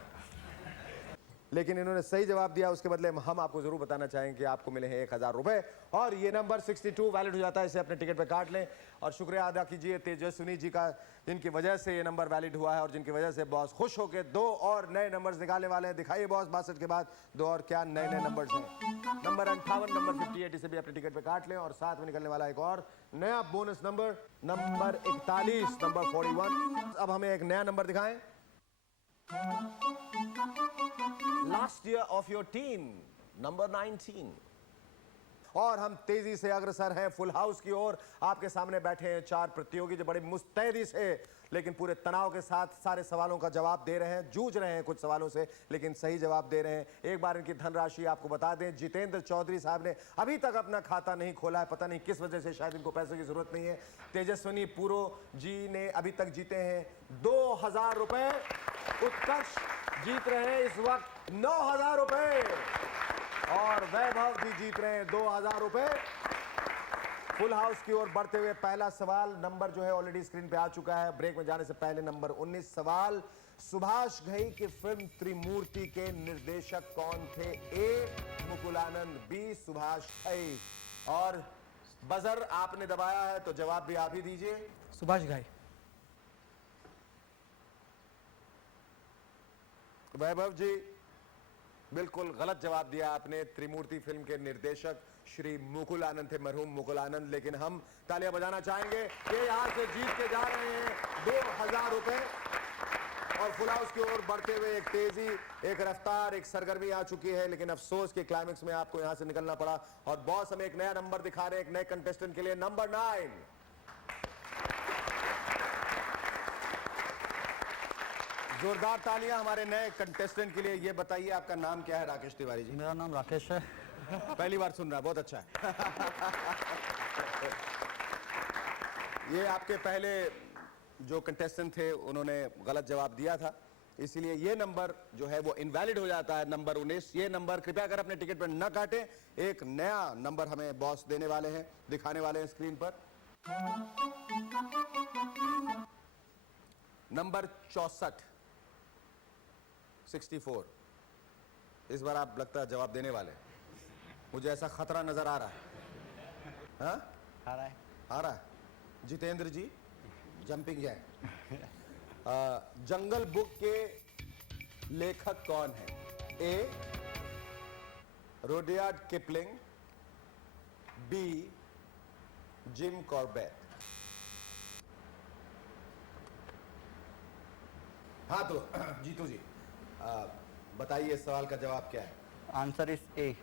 लेकिन इन्होंने सही जवाब दिया। उसके बदले हम आपको जरूर बताना चाहेंगे कि आपको मिले हैं 1,000 रुपए और ये नंबर 62 वैलिड हो जाता है। इसे अपने टिकट पे काट लें और शुक्रिया अदा कीजिए तेजस्विनी जी का, जिनकी वजह से ये नंबर वैलिड हुआ है और जिनकी वजह से बॉस खुश होकर 2 और नए नंबर्स निकालने वाले हैं। दिखाइए बॉस, 62 के बाद 2 और क्या नए नए नंबर्स हैं। नंबर 58, नंबर 58, इसे भी अपने टिकट पे काट लें और साथ में निकलने वाला एक और नया बोनस नंबर, नंबर 41, नंबर 41। अब हमें एक नया नंबर दिखाएं। Last year of your team, number 19। और हम तेजी से अग्रसर हैं फुल हाउस की ओर। आपके सामने बैठे हैं 4 प्रतियोगी जो बड़ी मुस्तैदी से लेकिन पूरे तनाव के साथ सारे सवालों का जवाब दे रहे हैं, जूझ रहे हैं कुछ सवालों से लेकिन सही जवाब दे रहे हैं। एक बार इनकी धनराशि आपको बता दें, जितेंद्र चौधरी साहब ने अभी तक अपना खाता नहीं खोला है, पता नहीं किस वजह से, शायद इनको पैसे की जरूरत नहीं है। तेजस्विनी पूरो जी ने अभी तक जीते हैं 2,000 रुपए। उत्कर्ष जीत रहे हैं इस वक्त 9,000 रुपए और वैभव जी जीत रहे हैं 2,000 रुपए। फुल हाउस की ओर बढ़ते हुए पहला सवाल, नंबर जो है ऑलरेडी स्क्रीन पे आ चुका है। ब्रेक में जाने से पहले नंबर 19 सवाल, सुभाष घई की फिल्म त्रिमूर्ति के निर्देशक कौन थे? ए मुकुलानंद, बी सुभाष घई। और बजर आपने दबाया है तो जवाब भी आप ही दीजिए। सुभाष घाई। वैभव जी बिल्कुल गलत जवाब दिया आपने। त्रिमूर्ति फिल्म के निर्देशक श्री मुकुल आनंद थे, मरहूम मुकुल आनंद। लेकिन हम तालियां बजाना चाहेंगे कि यहां से जीत के जा रहे हैं 2000 रुपए और फुल हाउस की ओर बढ़ते हुए एक तेजी, एक रफ्तार, एक सरगर्मी आ चुकी है। लेकिन अफसोस के क्लाइमेक्स में आपको यहां से निकलना पड़ा। और बॉस हमें एक नया नंबर दिखा रहे हैं एक नए कंटेस्टेंट के लिए, नंबर 9। जोरदार तालियां हमारे नए कंटेस्टेंट के लिए। ये बताइए आपका नाम क्या है? राकेश तिवारी जी। मेरा नाम राकेश है। पहली बार सुन रहा, बहुत अच्छा है। ये आपके पहले जो कंटेस्टेंट थे उन्होंने गलत जवाब दिया था, इसीलिए ये नंबर जो है वो इनवैलिड हो जाता है, नंबर 19। ये नंबर कृपया कर अपने टिकट पर न काटें। एक नया नंबर हमें बॉस देने वाले हैं, दिखाने वाले हैं स्क्रीन पर। नंबर 64, 64। इस बार आप लगता है जवाब देने वाले हैं। मुझे ऐसा खतरा नजर आ रहा है। हाँ? आ रहा है। आ रहा है। Jitendra ji jumping jack. Jungle book के लेखक कौन है? A Rudyard Kipling, B Jim Corbett. हाँ तो जीतू जी बताइए इस सवाल का जवाब क्या है? Answer is a.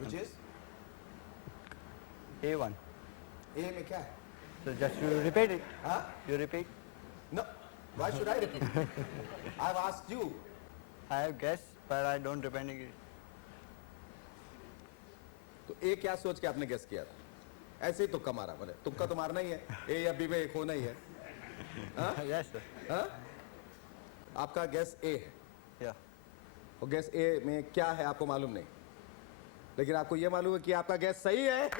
Which is A1। ए में क्या है? So just you repeat it. हाँ? You repeat. No, why should I repeat? I've asked you. I have guessed, but I don't repeat it. तो ए क्या सोच के आपने गेस किया था? ऐसे ही तुक्का मारा मैंने। तुक्का तो मारना ही है, ए या बी में एक होना ही है। हाँ? Yes, sir. हाँ? आपका गेस ए है Yeah. और गेस ए में क्या है आपको मालूम नहीं, लेकिन आपको ये मालूम है कि आपका गेस सही है।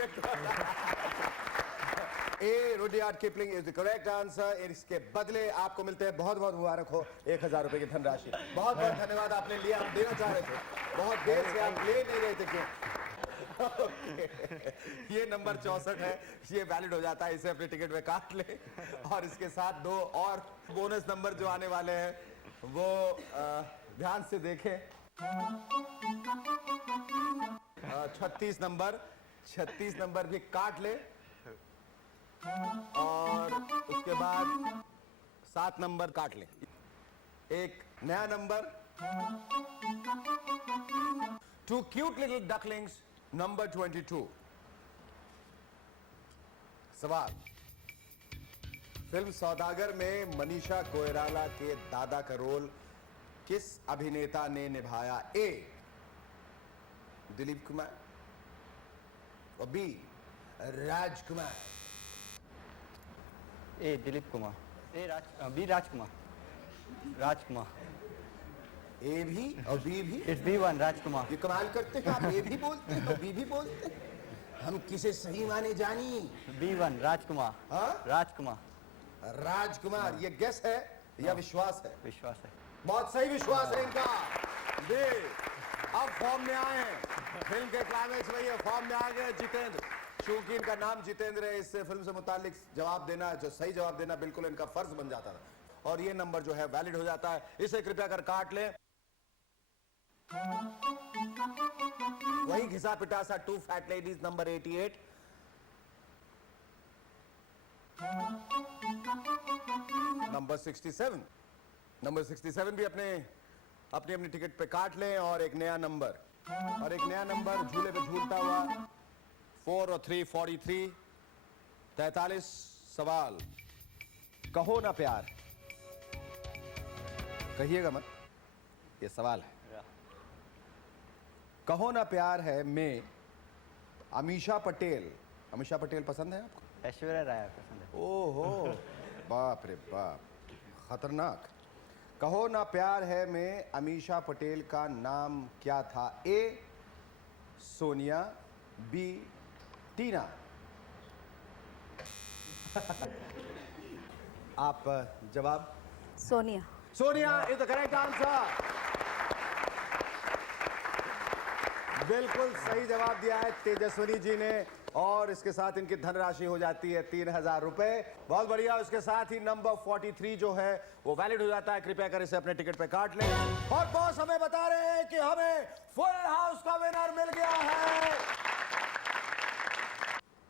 A Rudyard Kipling is the correct answer. इसके बदले आपको मिलते हैं, बहुत बहुत मुबारक हो, 1000 रुपए की धनराशि। बहुत बहुत धन्यवाद, आपने लिया, हम देना चाह रहे थे, बहुत देर से आप ले नहीं रहे थे क्यों? ये नंबर 64 है, ये वैलिड हो जाता है, इसे अपने टिकट में काट ले। और इसके साथ 2 और बोनस नंबर जो आने वाले हैं वो ध्यान से देखें। 36 नंबर भी काट ले और उसके बाद 7 नंबर काट ले। एक नया number 2 cute little ducklings, number 22। सवाल, फिल्म सौदागर में मनीषा कोइराला के दादा का रोल किस अभिनेता ने निभाया? ए दिलीप कुमार और B Rajkumar. A Dilip Kumar. B Rajkumar. Rajkumar. A भी और बी भी? It's B1 राजकुमार। ये कमाल करते हैं, आप ए भी बोलते हैं और बी भी बोलते हैं। हम किसे सही माने जानी? B1 राजकुमार। हाँ? राजकुमार। राजकुमार। ये गेस है या विश्वास है? विश्वास है। बहुत सही विश्वास है इनका। दे अब फॉर्म में आए हैं, फिल्म के क्लाइमेक्स में ये फॉर्म में आ गए जितेंद्र। चूंकि इनका नाम जितेंद्र है, इससे फिल्म से मुतालिक जवाब देना, जो सही जवाब देना बिल्कुल इनका फर्ज बन जाता था और ये नंबर जो है वैलिड हो जाता है। इसे कृपया कर काट लें। वही घिसा पिटा सा 2 फैट लेडीज, नंबर 88। नंबर 67 भी अपनी टिकट पे काट लें और एक नया नंबर झूले पे झूलता हुआ 4 और 3 43। 43 सवाल, कहो ना प्यार, कहिएगा मत, ये सवाल है। कहो ना प्यार है में अमीषा पटेल पसंद है आपको? ऐश्वर्या राय पसंद है। ओहो, बाप रे बाप, खतरनाक। कहो ना प्यार है में अमीषा पटेल का नाम क्या था? ए सोनिया, बी टीना। आप जवाब? Sonia. Sonia is the correct answer. बिल्कुल सही जवाब दिया है तेजस्विनी जी ने और इसके साथ इनकी धनराशि हो जाती है 3000 रुपए। बहुत बढ़िया। उसके साथ ही नंबर 43 जो है वो वैलिड हो जाता है। कृपया कर इसे अपने टिकट पे काट लें। और बॉस हमें बता रहे हैं कि हमें फुल हाउस का विनर मिल गया है।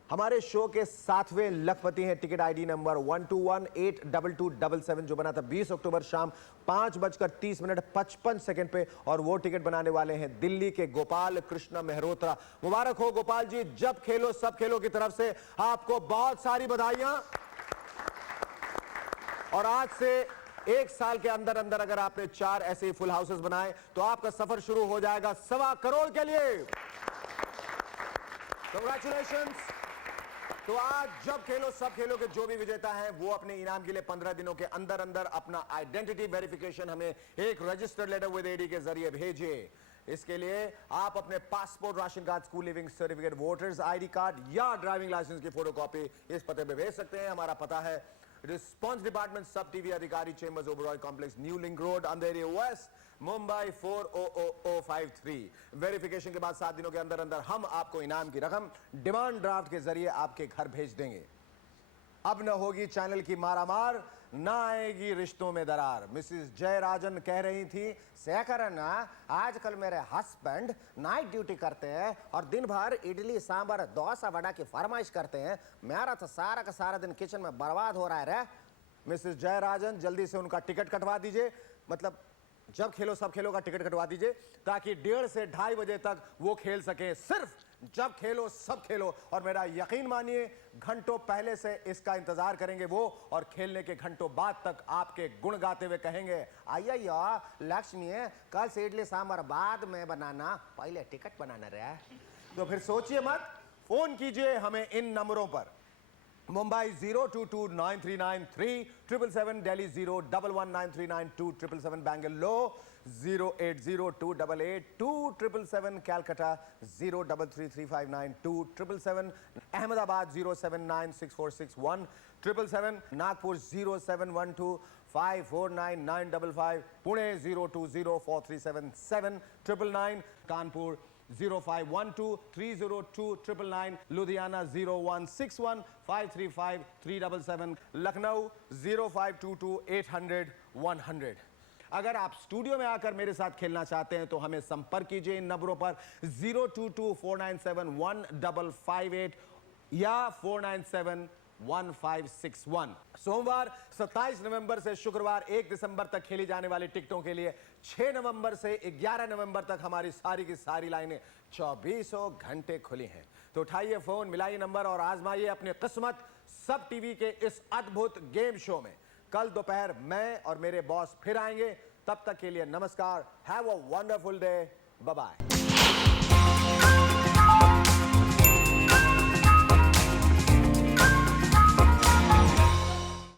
हमारे शो के 7वें लखपति हैं टिकट आईडी नंबर 12182277 जो बना था 20 अक्टूबर शाम 5:30:55 पे और वो टिकट बनाने वाले हैं दिल्ली के गोपाल कृष्ण मेहरोत्रा। मुबारक हो गोपाल जी। जब खेलो सब खेलो की तरफ से आपको बहुत सारी बधाइयां। और आज से 1 साल के अंदर अंदर अगर आपने 4 ऐसे फुल हाउसेस बनाए तो आपका सफर शुरू हो जाएगा 1.25 करोड़ के लिए। कांग्रेचुलेशंस। तो आज जब खेलो सब खेलो के जो भी विजेता हैं वो अपने इनाम के लिए 15 दिनों के अंदर अंदर अपना आइडेंटिटी वेरिफिकेशन हमें एक रजिस्टर्ड लेटर विद एडी के जरिए भेजिए। इसके लिए आप अपने passport, ration card, school leaving certificate, voters ID card या ड्राइविंग लाइसेंस की फोटोकॉपी इस पते पे भेज सकते हैं। हमारा पता है response department, SAB TV Adhikari, chambers, Oberoi complex, new link road, Andheri west, Mumbai 400053। Verification के बाद 7 दिनों के अंदर अंदर हम आपको इनाम की रकम डिमांड ड्राफ्ट के जरिए आपके घर भेज देंगे। अब न होगी चैनल की मारामार, ना आएगी रिश्तों में दरार। मिसेस जयराजन कह रही थी, शेखर ना आजकल मेरे हस्बैंड नाइट ड्यूटी करते हैं और दिन भर इडली सांभर डोसा वड़ा की फरमाइश करते हैं। मेरा तो सारा का सारा दिन किचन में बर्बाद हो रहा है रे। मिसेस जयराजन जल्दी से उनका टिकट कटवा दीजिए, मतलब जब खेलो सब खेलो का टिकट कटवा दीजिए ताकि 1:30 से 2:30 बजे तक वो खेल सके। सिर्फ जब खेलो सब खेलो। और मेरा यकीन मानिए घंटों पहले से इसका इंतजार करेंगे वो और खेलने के घंटों बाद तक आपके गुण गाते हुए कहेंगे, आइया लक्ष्मी कल से इडली सांभर बाद में बनाना, पहले टिकट बनाना रहा। तो फिर सोचिए मत, फोन कीजिए हमें इन नंबरों पर। मुंबई 022939377, दिल्ली 011939277, बेंगलुरु 080288277, कलकत्ता 033359277, अहमदाबाद 079646177, नागपुर 07125499555, पुणे 0204377 999, कानपुर 0512302999, लुधियाना 01615353777, लखनऊ 0522800100। अगर आप स्टूडियो में आकर मेरे साथ खेलना चाहते हैं तो हमें संपर्क कीजिए इन नंबरों पर 02249715558 या 4971561। सोमवार 27 नवंबर से शुक्रवार 1 दिसंबर तक खेली जाने वाली टिकटों के लिए 6 नवंबर से 11 नवंबर तक हमारी सारी की सारी लाइनें 24 घंटे खुली हैं। तो उठाइए फोन, मिलाइए नंबर और आजमाइए अपनी किस्मत सब टीवी के इस अद्भुत गेम शो में। कल दोपहर मैं और मेरे बॉस फिर आएंगे। तब तक के लिए नमस्कार। Have a wonderful day. Bye bye.